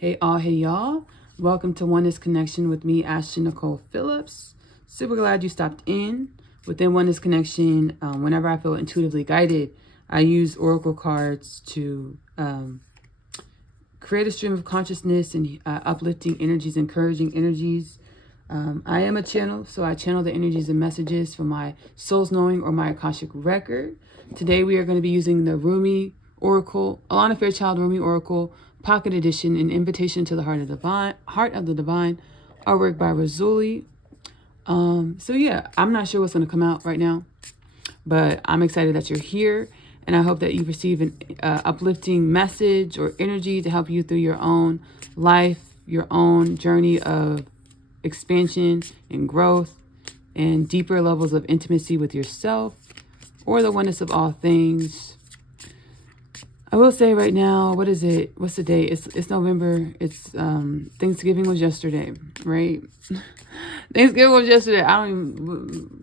Hey all, hey y'all. Welcome to Oneness Connection with me, Ashley Nicole Phillips. Super glad you stopped in. Within Oneness Connection, whenever I feel intuitively guided, I use oracle cards to create a stream of consciousness and uplifting energies, encouraging energies. I am a channel, so I channel the energies and messages from my soul's knowing or my akashic record. Today we are going to be using the Rumi Oracle, Alana Fairchild Rumi Oracle Pocket Edition, an invitation to the heart of the divine, artwork by Razuli. So yeah, I'm not sure what's going to come out right now, but I'm excited that you're here, and I hope that you receive an uplifting message or energy to help you through your own life, your own journey of expansion and growth and deeper levels of intimacy with yourself or the oneness of all things. I will say right now, what is it? What's the date? It's November. It's Thanksgiving was yesterday, right? Thanksgiving was yesterday. I don't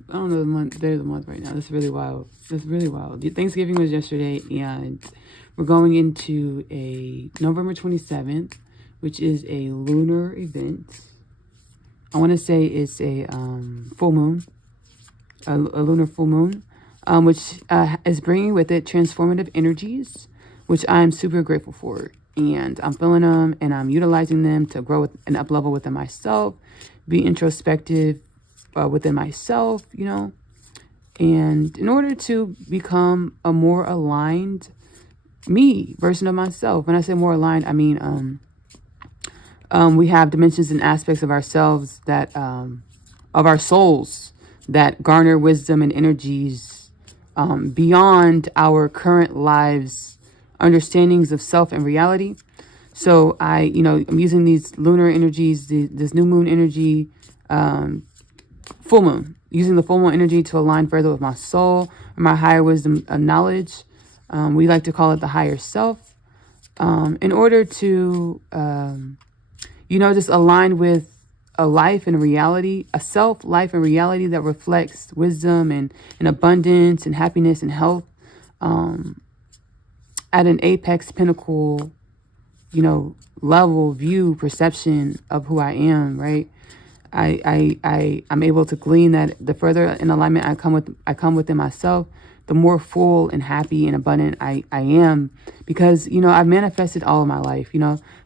know the month. There's the month right now. That's really wild. That's really wild. Thanksgiving was yesterday, and we're going into a November 27th, which is a lunar event. I want to say it's a full moon, a lunar full moon, which is bringing with it transformative energies, which I'm super grateful for. And I'm feeling them and I'm utilizing them to grow and up level within myself, be introspective within myself, you know, and in order to become a more aligned me version of myself. When I say more aligned, I mean, we have dimensions and aspects of ourselves that, of our souls that garner wisdom and energies beyond our current lives' understandings of self and reality. So I'm using these lunar energies, this new moon energy, full moon, using the full moon energy to align further with my soul or my higher wisdom of knowledge. We like to call it the higher self, in order to, just align with a life and reality, a self, life, and reality that reflects wisdom and abundance and happiness and health, at an apex pinnacle, level, view, perception of who I am, right? I'm able to glean that the further in alignment I come within myself, the more full and happy and abundant I am, because, I've manifested all of my life.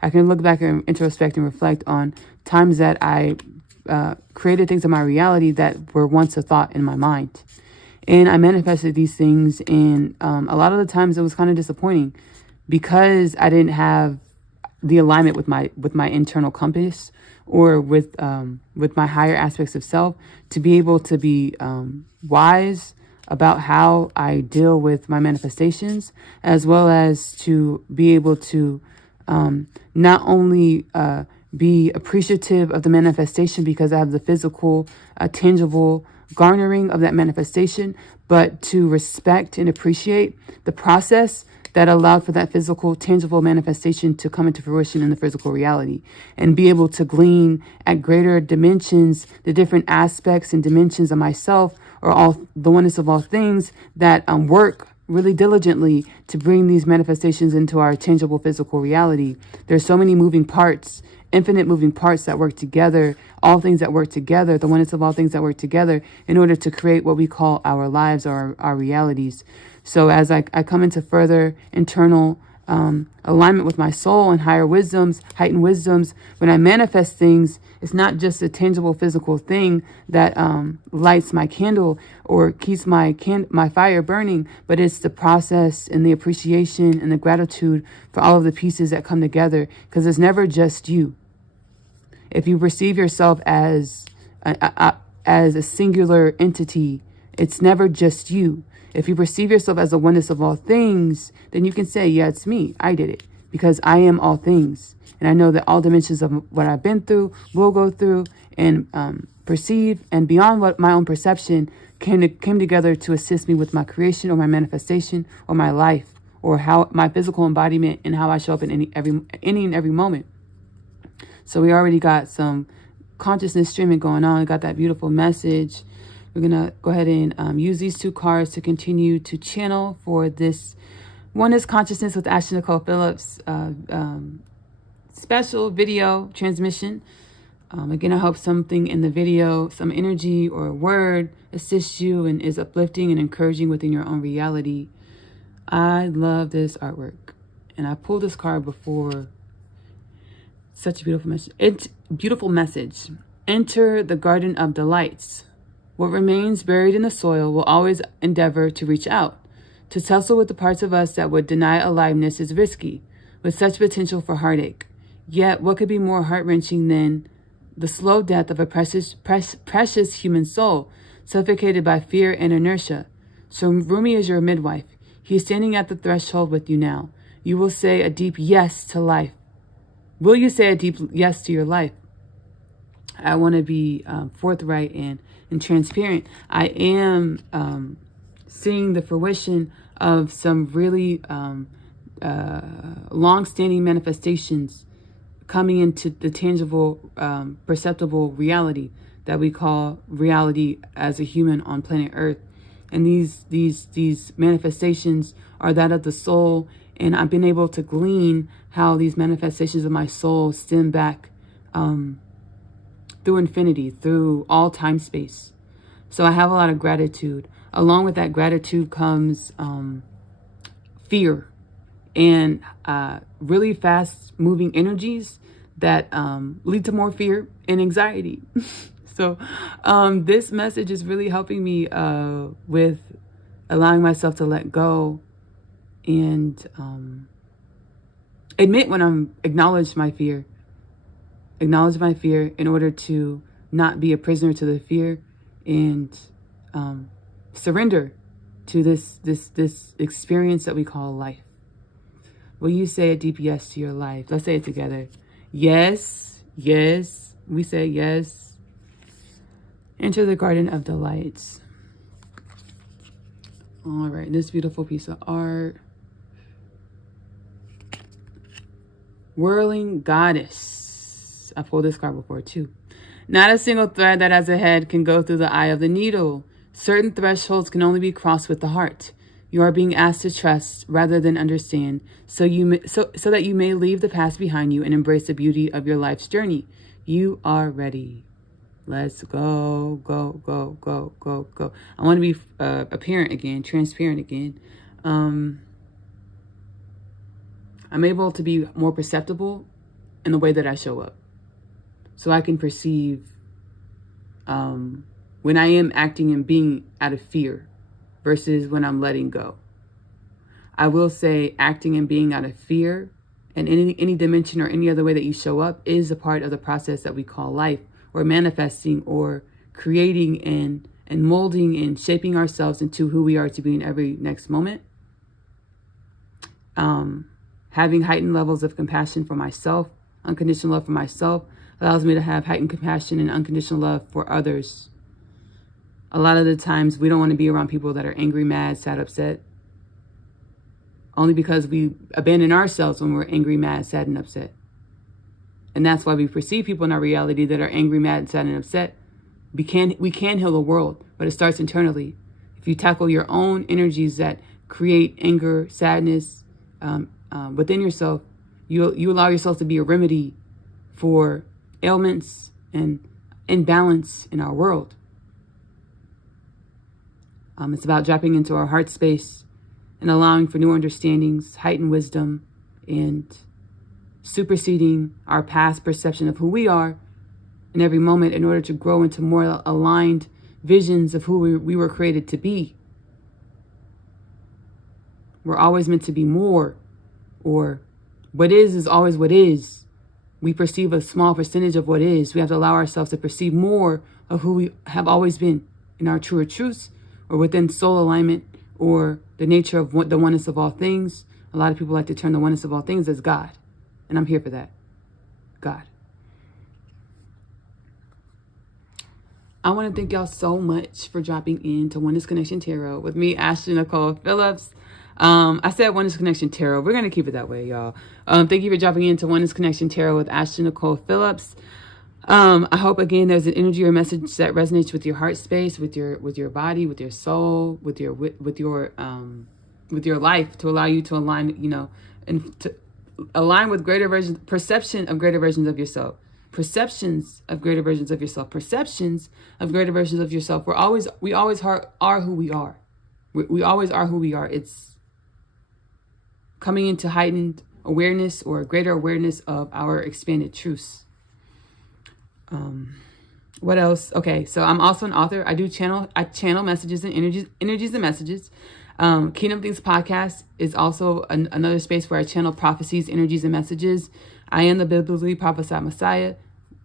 I can look back and introspect and reflect on times that I created things in my reality that were once a thought in my mind. And I manifested these things, and a lot of the times it was kind of disappointing because I didn't have the alignment with my internal compass or with my higher aspects of self to be able to be wise about how I deal with my manifestations, as well as to be able to not only be appreciative of the manifestation because I have the physical, tangible garnering of that manifestation, but to respect and appreciate the process that allowed for that physical, tangible manifestation to come into fruition in the physical reality, and be able to glean at greater dimensions the different aspects and dimensions of myself, or all the oneness of all things that work really diligently to bring these manifestations into our tangible physical reality. There's so many moving parts, infinite moving parts that work together, all things that work together, the oneness of all things that work together in order to create what we call our lives or our realities. So as I come into further internal alignment with my soul and higher wisdoms, heightened wisdoms, when I manifest things, it's not just a tangible physical thing that lights my candle or keeps my fire burning, but it's the process and the appreciation and the gratitude for all of the pieces that come together, because it's never just you. If you perceive yourself as a singular entity, it's never just you. If you perceive yourself as the oneness of all things, then you can say, yeah, it's me. I did it because I am all things. And I know that all dimensions of what I've been through, will go through, and perceive, and beyond what my own perception came together to assist me with my creation or my manifestation or my life, or how my physical embodiment and how I show up in any and every moment. So we already got some consciousness streaming going on. We got that beautiful message. We're going to go ahead and use these two cards to continue to channel for this Oneness Consciousness with Ashley Nicole Phillips special video transmission. Again, I hope something in the video, some energy or a word assists you and is uplifting and encouraging within your own reality. I love this artwork. And I pulled this card before. Such a beautiful message. Beautiful message. Enter the garden of delights. What remains buried in the soil will always endeavor to reach out. To tussle with the parts of us that would deny aliveness is risky, with such potential for heartache. Yet, what could be more heart-wrenching than the slow death of a precious human soul, suffocated by fear and inertia? So Rumi is your midwife. He is standing at the threshold with you now. You will say a deep yes to life. Will you say a deep yes to your life? I want to be forthright and transparent. I am seeing the fruition of some really long-standing manifestations coming into the tangible, perceptible reality that we call reality as a human on planet Earth. And these manifestations are that of the soul. And I've been able to glean how these manifestations of my soul stem back through infinity, through all time space. So I have a lot of gratitude. Along with that gratitude comes fear and really fast moving energies that lead to more fear and anxiety. So this message is really helping me with allowing myself to let go and admit when I'm acknowledge my fear in order to not be a prisoner to the fear and surrender to this experience that we call life. Will you say a deep yes to your life? Let's say it together. Yes, yes. We say yes. Enter the garden of delights. All right, this beautiful piece of art. Whirling Goddess. I pulled this card before too. Not a single thread that has a head can go through the eye of the needle. Certain thresholds can only be crossed with the heart. You are being asked to trust rather than understand, so that you may leave the past behind you and embrace the beauty of your life's journey. You are ready. Let's go, go, go, go, go, go. I want to be apparent again, transparent again. I'm able to be more perceptible in the way that I show up. So I can perceive when I am acting and being out of fear versus when I'm letting go. I will say acting and being out of fear and any dimension or any other way that you show up is a part of the process that we call life, or manifesting or creating and molding and shaping ourselves into who we are to be in every next moment. Having heightened levels of compassion for myself, unconditional love for myself, allows me to have heightened compassion and unconditional love for others. A lot of the times we don't want to be around people that are angry, mad, sad, upset. Only because we abandon ourselves when we're angry, mad, sad, and upset. And that's why we perceive people in our reality that are angry, mad, sad, and upset. We can heal the world, but it starts internally. If you tackle your own energies that create anger, sadness within yourself, you allow yourself to be a remedy for ailments and imbalance in our world. It's about dropping into our heart space and allowing for new understandings, heightened wisdom, and superseding our past perception of who we are in every moment in order to grow into more aligned visions of who we were created to be. We're always meant to be more, or what is always what is. We perceive a small percentage of what is. We have to allow ourselves to perceive more of who we have always been in our truer truths, or within soul alignment, or the nature of the oneness of all things. A lot of people like to term the oneness of all things as God. And I'm here for that. God. I want to thank y'all so much for dropping into Oneness Connection Tarot with me, Ashley Nicole Phillips. I said Oneness Connection Tarot. We're going to keep it that way, y'all. Thank you for dropping into Oneness Connection Tarot with Ashley Nicole Phillips. I hope, again, there's an energy or message that resonates with your heart space, with your body, with your soul, with your life, to allow you to align, and to align with greater versions, perception of greater versions of yourself. Perceptions of greater versions of yourself. Perceptions of greater versions of yourself. We always are who we are. We always are who we are. It's coming into heightened awareness or greater awareness of our expanded truths. What else? Okay, so I'm also an author. I channel messages and energies and messages. Kingdom Things podcast is also another space where I channel prophecies, energies, and messages. I am the biblically prophesied Messiah.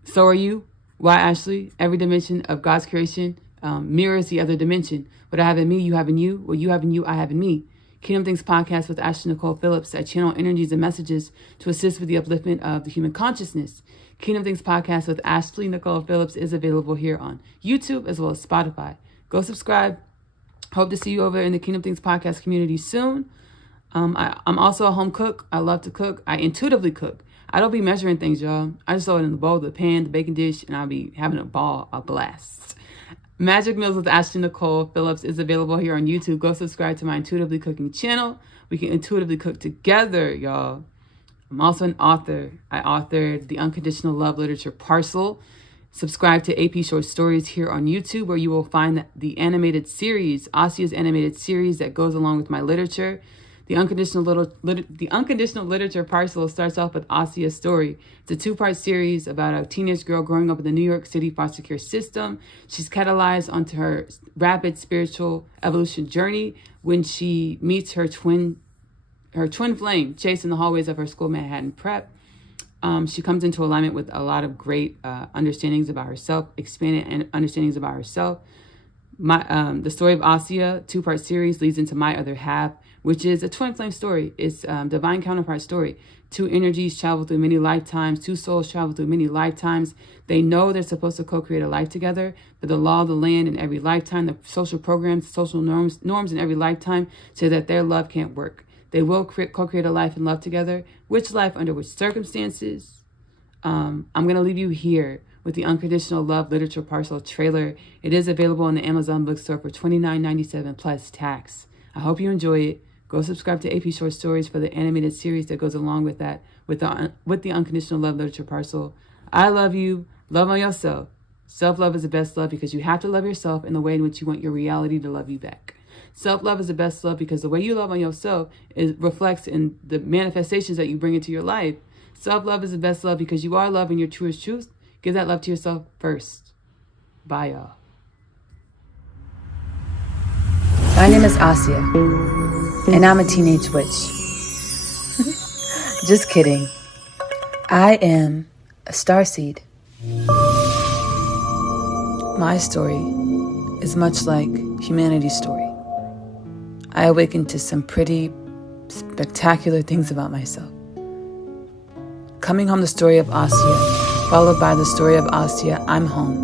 So are you. Why, Ashley? Every dimension of God's creation mirrors the other dimension. What I have in me, you have in you. What you have in you, I have in me. Kingdom Things podcast with Ashley Nicole Phillips. I channel energies and messages to assist with the upliftment of the human consciousness. Kingdom Things podcast with Ashley Nicole Phillips is available here on YouTube as well as Spotify. Go subscribe. Hope to see you over in the Kingdom Things podcast community soon. I'm also a home cook. I love to cook. I intuitively cook. I don't be measuring things, y'all. I just throw it in the bowl, the pan, the baking dish, and I'll be having a blast. Magic Meals with Ashley Nicole Phillips is available here on YouTube. Go subscribe to my Intuitively Cooking channel. We can intuitively cook together, y'all. I'm also an author. I authored the Unconditional Love Literature Parcel. Subscribe to AP Short Stories here on YouTube, where you will find the animated series, Asia's animated series that goes along with my literature. The Unconditional Literature Parcel starts off with Asia's story. It's a 2-part series about a teenage girl growing up in the New York City foster care system. She's catalyzed onto her rapid spiritual evolution journey when she meets her twin flame, Chase, in the hallways of her school Manhattan Prep. She comes into alignment with a lot of great understandings about herself, expanded understandings about herself. The story of Asia, 2-part series, leads into My Other Half, which is a twin flame story. It's divine counterpart story. 2 energies travel through many lifetimes. 2 souls travel through many lifetimes. They know they're supposed to co-create a life together, but the law of the land in every lifetime, the social programs, social norms in every lifetime say that their love can't work. They will co-create a life and love together. Which life, under which circumstances? I'm going to leave you here with the Unconditional Love Literature Parcel trailer. It is available in the Amazon bookstore for $29.97 plus tax. I hope you enjoy it. Go subscribe to AP Short Stories for the animated series that goes along with that, with the Unconditional Love Literature Parcel. I love you. Love on yourself. Self-love is the best love because you have to love yourself in the way in which you want your reality to love you back. Self-love is the best love because the way you love on yourself reflects in the manifestations that you bring into your life. Self-love is the best love because you are love in your truest truth. Give that love to yourself first. Bye, y'all. My name is Asia, and I'm a teenage witch. Just kidding. I am a starseed. My story is much like humanity's story. I awakened to some pretty spectacular things about myself. Coming home, the story of Asia, followed by the story of Asia, I'm home.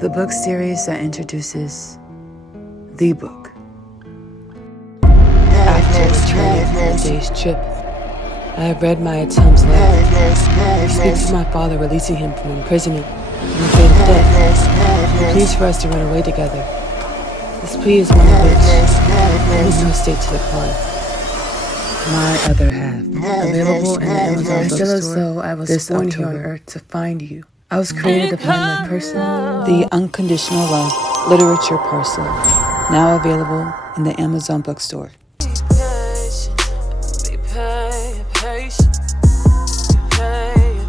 The book series that introduces the book. After returning from a day's trip, I have read my Atum's letter. He speaks of my father releasing him from imprisonment and the fate of death. He pleads for us to run away together. This plea is one of which I make no state to decline. My Other Half, available in the Amazon bookstore. I feel as though I was born here on earth to find you. I was created to find my person. The Unconditional Love Literature Parcel, now available in the Amazon bookstore.